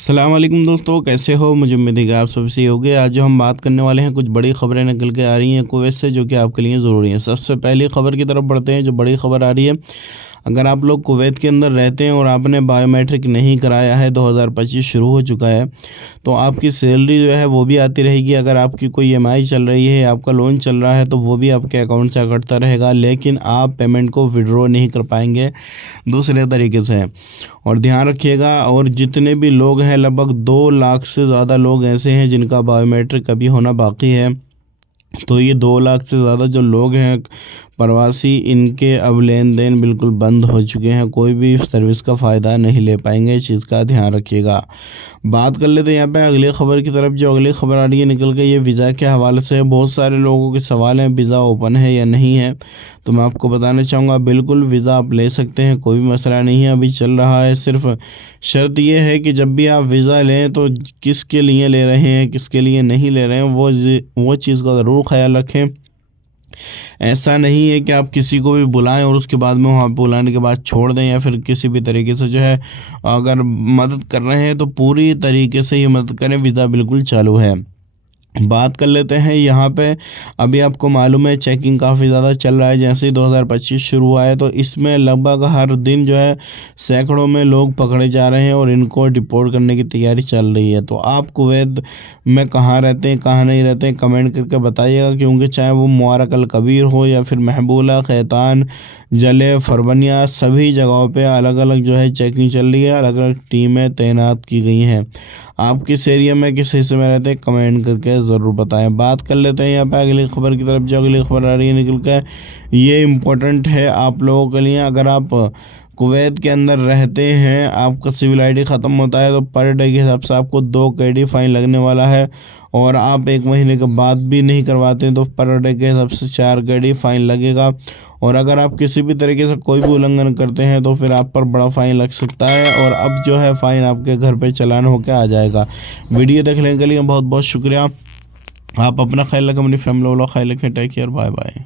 अस्सलाम वालेकुम दोस्तों, कैसे हो? मुझे उम्मीद है कि आप सब सही होंगे। आज जो हम बात करने वाले हैं, कुछ बड़ी खबरें निकल के आ रही हैं कुवैत से, जो कि आपके लिए ज़रूरी है। सबसे पहली खबर की तरफ बढ़ते हैं। जो बड़ी खबर आ रही है, अगर आप लोग कुवैत के अंदर रहते हैं और आपने बायोमेट्रिक नहीं कराया है, 2025 शुरू हो चुका है, तो आपकी सैलरी जो है वो भी आती रहेगी। अगर आपकी कोई ईएमआई चल रही है, आपका लोन चल रहा है, तो वो भी आपके अकाउंट से कटता रहेगा, लेकिन आप पेमेंट को विड्रॉ नहीं कर पाएंगे दूसरे तरीके से। और ध्यान रखिएगा, और जितने भी लोग हैं, लगभग 2 लाख से ज़्यादा लोग ऐसे हैं जिनका बायोमेट्रिक अभी होना बाकी है। तो ये 2 लाख से ज़्यादा जो लोग हैं प्रवासी, इनके अब लेन देन बिल्कुल बंद हो चुके हैं। कोई भी सर्विस का फ़ायदा नहीं ले पाएंगे, इस चीज़ का ध्यान रखिएगा। बात कर लेते हैं यहाँ पे अगली खबर की तरफ। जो अगली खबर आ रही है निकल के, ये वीज़ा के हवाले से है। बहुत सारे लोगों के सवाल हैं, वीज़ा ओपन है या नहीं है, तो मैं आपको बताना चाहूँगा, बिल्कुल वीज़ा आप ले सकते हैं, कोई भी मसला नहीं है। अभी चल रहा है, सिर्फ शर्त ये है कि जब भी आप वीज़ा लें तो किसके लिए ले रहे हैं, किसके लिए नहीं ले रहे हैं, वो चीज़ का ज़रूर ख्याल रखें। ऐसा नहीं है कि आप किसी को भी बुलाएं और उसके बाद में वहाँ बुलाने के बाद छोड़ दें, या फिर किसी भी तरीके से जो है, अगर मदद कर रहे हैं तो पूरी तरीके से ही मदद करें। वीज़ा बिल्कुल चालू है। बात कर लेते हैं यहाँ पे। अभी आपको मालूम है चेकिंग काफ़ी ज़्यादा चल रहा है। जैसे ही 2025 शुरू हुआ है, तो इसमें लगभग हर दिन जो है सैकड़ों में लोग पकड़े जा रहे हैं और इनको डिपोर्ट करने की तैयारी चल रही है। तो आप कुवैत में कहाँ रहते हैं, कहाँ नहीं रहते हैं, कमेंट करके बताइएगा। क्योंकि चाहे वो मुबारक अल कबीर हो या फिर महबूला, खैतान, जले, फरबनिया, सभी जगहों पे अलग अलग जो है चेकिंग चल रही है। अलग अलग टीमें तैनात की गई हैं। आप किस एरिया में, किस हिस्से में रहते हैं, कमेंट करके ज़रूर बताएं। बात कर लेते हैं यहाँ पे अगली खबर की तरफ। जो अगली खबर आ रही है निकल के, ये इम्पोर्टेंट है आप लोगों के लिए। अगर आप कुवैत के अंदर रहते हैं, आपका सिविल आईडी ख़त्म होता है, तो पर डे के हिसाब से आपको 2 KD फाइन लगने वाला है। और आप 1 महीने के बाद भी नहीं करवाते हैं, तो पर डे के हिसाब से 4 KD फाइन लगेगा। और अगर आप किसी भी तरीके से कोई भी उल्लंघन करते हैं, तो फिर आप पर बड़ा फ़ाइन लग सकता है। और अब जो है फ़ाइन आपके घर पे चालान होकर आ जाएगा। वीडियो देखने के लिए बहुत बहुत शुक्रिया। आप अपना ख्याल रखें, अपनी फैमिली वालों का ख्याल रखें। Take care, bye bye.